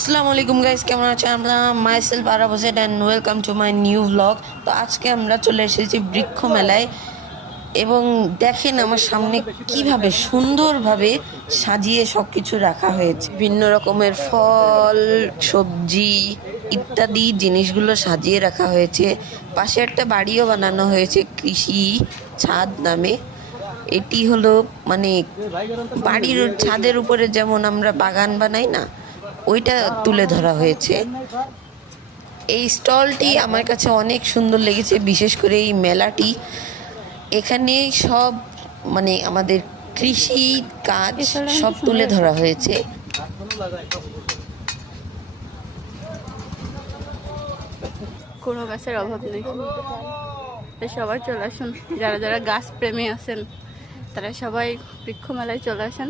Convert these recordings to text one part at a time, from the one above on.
আসসালামু আলাইকুম গাইস কেমন আছেন আমরা myself Arab Hossain and welcome to my new blog তো আজকে আমরা চলে এসেছি বৃক্ষ মেলায় এবং দেখেন আমার সামনে কীভাবে সুন্দরভাবে সাজিয়ে সব কিছু রাখা হয়েছে। বিভিন্ন রকমের ফল, সবজি ইত্যাদি জিনিসগুলো সাজিয়ে রাখা হয়েছে। পাশে একটা বাড়িও বানানো হয়েছে কৃষি ছাদ নামে। এটি হলো মানে বাড়ির ছাদের উপরে যেমন আমরা বাগান বানাই না ওইটা তুলে ধরা হয়েছে। এই স্টলটি আমার কাছে অনেক সুন্দর লেগেছে বিশেষ করে এই মেলাটি। এখানে সব মানে আমাদের কৃষি কাজ সব তুলে ধরা হয়েছে। কোনো গাছের অভাব নেই সবাই চলে আসুন। যারা যারা গাছ প্রেমী আছেন তারা সবাই বৃক্ষ মেলায় চলে আসেন।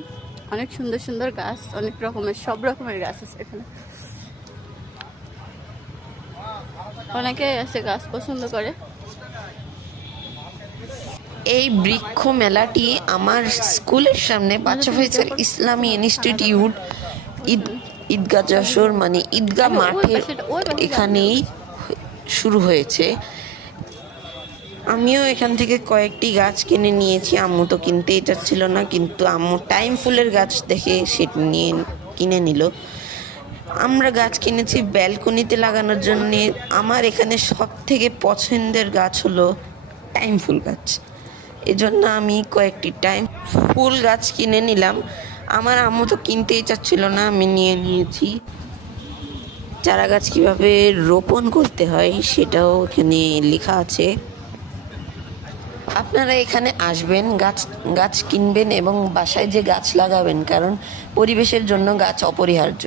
অনেক সুন্দর সুন্দর গাছ অনেক রকমের সব রকমের গাছ আছে এখানে। অনেকে আছে গাছ পছন্দ করে। এই বৃক্ষ মেলাটি আমার স্কুলের সামনে বাচ্চা ফেসার ইসলামী ইনস্টিটিউট ঈদ ঈদগাহ যশোর মানে ঈদগাহ ওই মাঠে পাশেটা- ওই পাশে। এখানেই শুরু হয়েছে। আমিও এখান থেকে কয়েকটি গাছ কিনে নিয়েছি। আম্মু তো কিনতেই চাচ্ছিল না, কিন্তু আম্মু টাইম ফুলের গাছ দেখে সেটা নিয়ে কিনে নিল। আমরা গাছ কিনেছি ব্যালকনিতে লাগানোর জন্য। আমার এখানে সব থেকে পছন্দের গাছ হলো টাইম ফুল গাছ। এজন্য আমি কয়েকটি টাইম ফুল গাছ কিনে নিলাম। আমার আম্মু তো কিনতেই চাচ্ছিল না, আমি নিয়ে নিয়েছি। চারা গাছ কীভাবে রোপণ করতে হয় সেটাও এখানে লেখা আছে। আপনারা এখানে আসবেন, গাছ গাছ কিনবেন এবং বাসায় যে গাছ লাগাবেন, কারণ পরিবেশের জন্য গাছ অপরিহার্য।